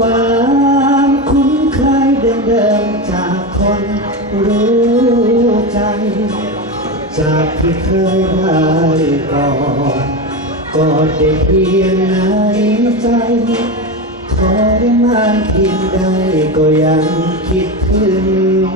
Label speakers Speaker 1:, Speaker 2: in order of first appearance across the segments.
Speaker 1: ความคุ้นเคยเดิมๆจากคนรู้ใจ จากที่เคยได้ก่อนก็ได้เพียงในใจทรมานเพียงใดก็ยังคิดถึง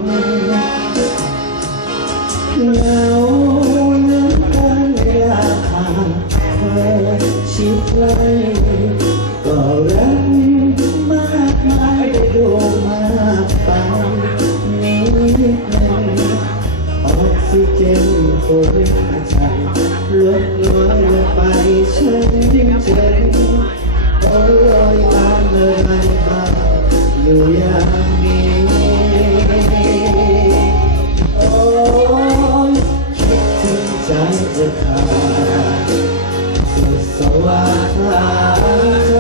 Speaker 1: ลดน้อยลงไปฉันยิ่งเจ็บโอ้ยตามอะไรมาอยู่อย่างนี้โอ้ยคิดถึงใจจะขาดสุดสว่างหาใจ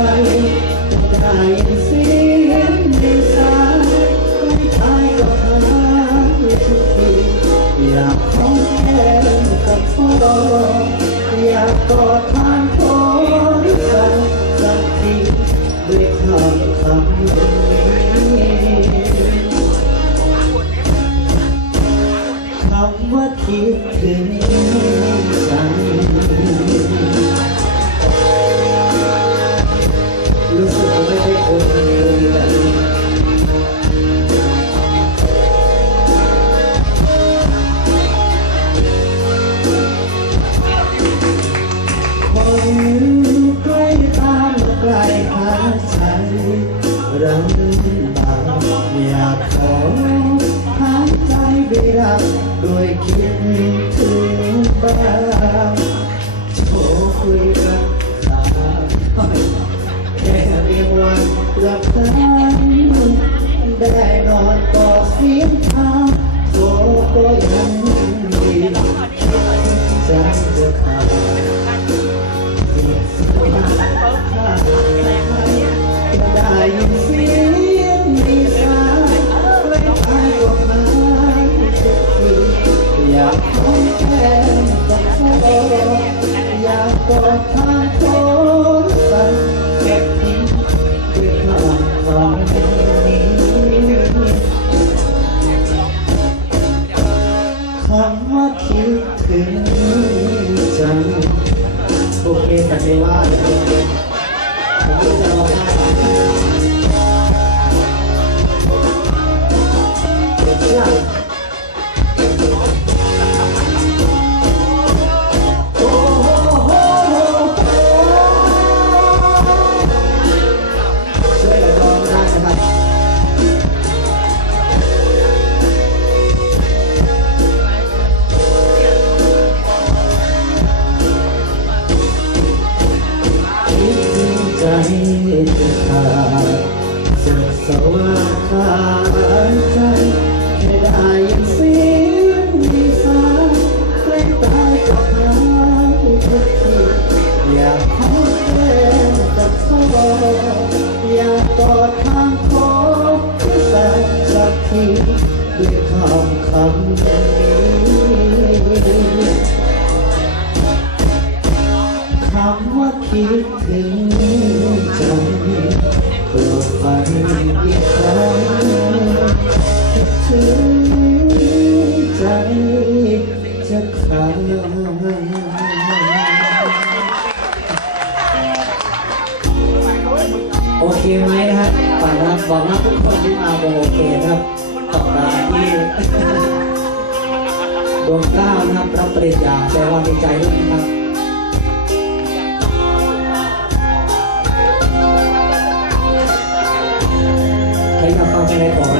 Speaker 1: ได้ยินเสียงดีสายไม่ทายก็หายทุกทีอยากของแค่กับพ่อ อยากกอดทาน คิดถึงบ้างโทรคุยกันสายแค่เรียกวันรับสาได้นอนก็เสียงเท้าโทรก็ยังดีใจจะขาดได้ยินเสีย อยากคุยแค่กับพ่ออยากกอดทางโทร คำคำว่าคิดถึงจังโปรดฟังอีกครั้งคิดถึงใจจะขาดโอเคไหมนะฮะฝากรับบอกรับทุกคนที่มาโอเคครับ ต่อมาที่ดวงก้าวนะครับรับปริญญาแปลว่าดีใจด้วยนะครับใครอยากฟังเพลงอะไรบอกมาได้นะฮ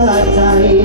Speaker 1: I'm not tired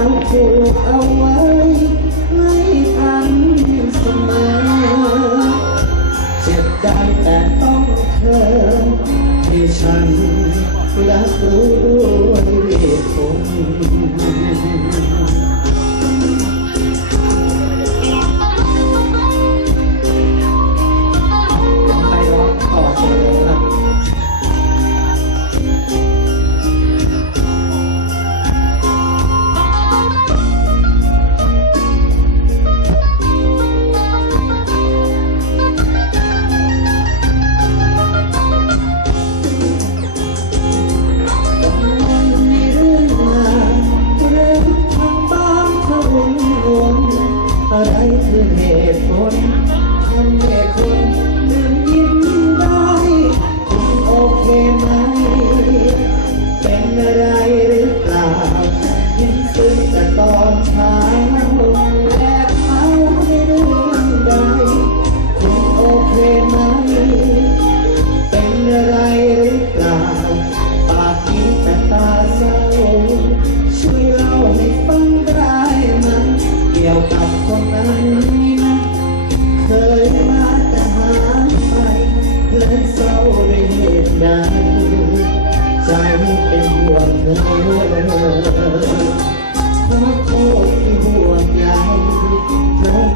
Speaker 1: ามเธอเอาไว้ไม่ทันสมัเจ็บได้แต่ต้องเธอที่ฉันรักรู้ด้วยผล อะไรคือเหตุผลทำให้คน ก็นานนี้นะเคยมาแต่หายไปเพื่อนเศร้าในเหตุใดใจเป็นห่วงเธอเพราะโคตรห่วงใยเธอ